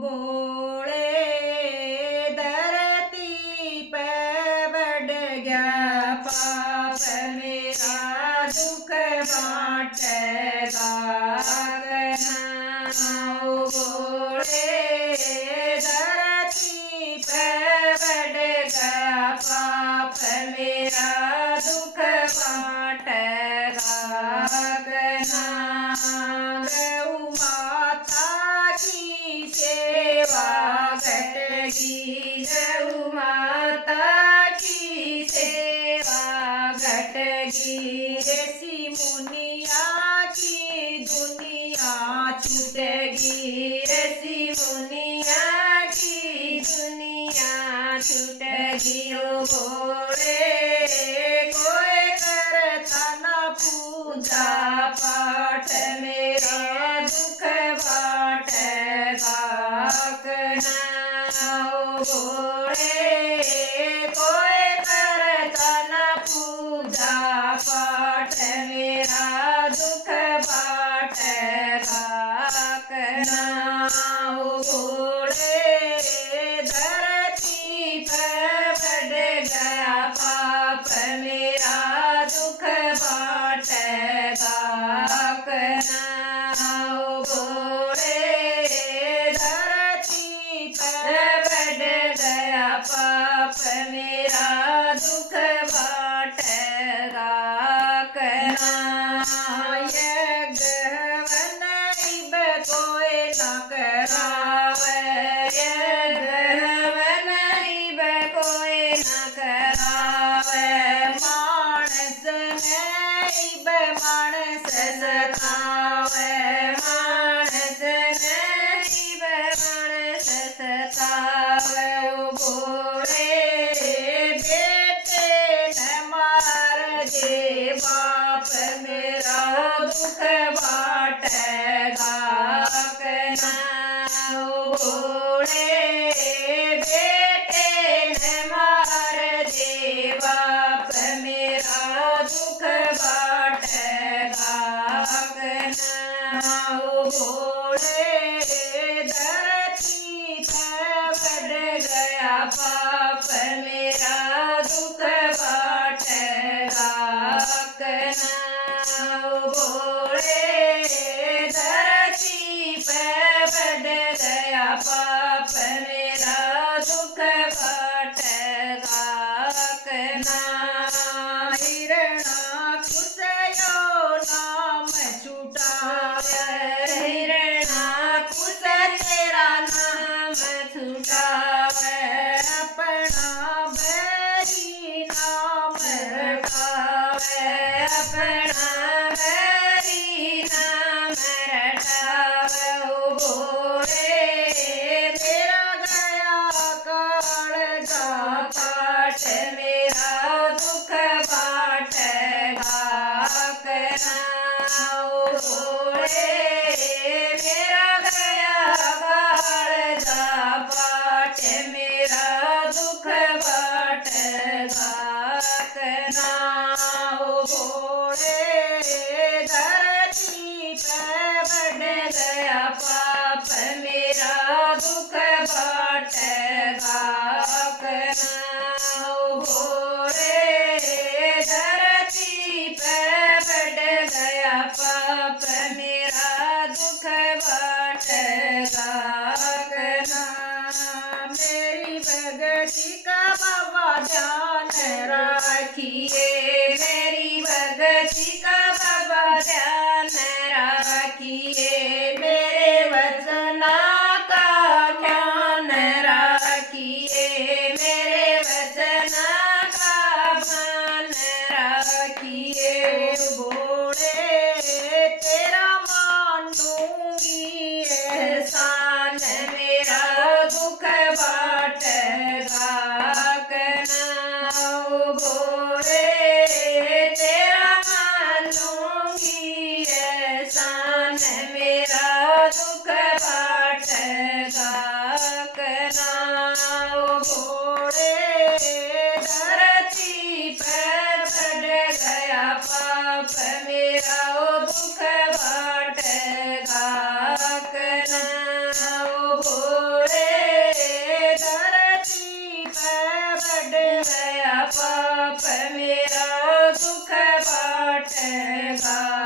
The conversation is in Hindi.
बोले धरती पे बढ़ गया पाप मेरा दुख बांटेगा नाऊ बोले धरती पे बढ़ गया पाप मेरा दुख बांटेगा गौ माता की सेवा घटगी गौ माता की सेवा घटगी ऋषि मुनिया की दुनिया छूटेगी ऋषि मुनिया की दुनिया छूटेगी ओ भोले कोई करता न पूजा पाठ मेरा दुख बांटेगा ओ भोले कोई करता न पूजा पाठ मेरा दुख बांटेगा ओ भोले धरती पर बढ़ गया पाप मेरा दुख बांटेगा ओ भोले धरती पर बढ़ गया पाप मेरा दुख बांटेगा कोई न करावे कोई न करावे मानस नहीं मानस सतावे मानस नहीं मानस सतावे ओ भोले बेटे न मार दे बाप मेरा दुख बांटेगा ओ भोले बेटे न मार दे बाप मेरा दुख बांटेगा ओ भोले धरती पर बढ़ गया पाप मेरा दुख बांटेगा ओ भोले धरती पे बढ़ गया पाप मेरा दुख बांटेगा हिरणा कुसयो नाम छुटावे हिरणा कुस तेरा नाम छुटावे अपना बैरी नाम रखावे अपना बैरी नाम रटावे ओ भोले मेरा गया काल का पाठ मेरा दुख बांटेगा ओ भोले मेरा गया काल का पाठ मेरा दुख बांटेगा ओ भोले धरती पे बढ़ गया पाप मेरा दुख बांटेगा ओ भोले धरती पे बढ़ गया पाप मेरा दुख बांटेगा मेरी भगती का बाबा ध्यान रखिए मेरी भगती का बाबा ध्यान रखिए मेरे वचना का ध्यान रखिए मेरे वचना का ध्यान रखिए भोले तेरा मानूंगी एहसान मेरा दुख बांटेगा ओ भोले तेरा मानूंगी एहसान मेरा दुख बांटेगा ओ भोले धरती पर बढ़ गया पाप मेरा दुख बांटेगा ओ भोले गया पाप मेरा दुख बाटेगा।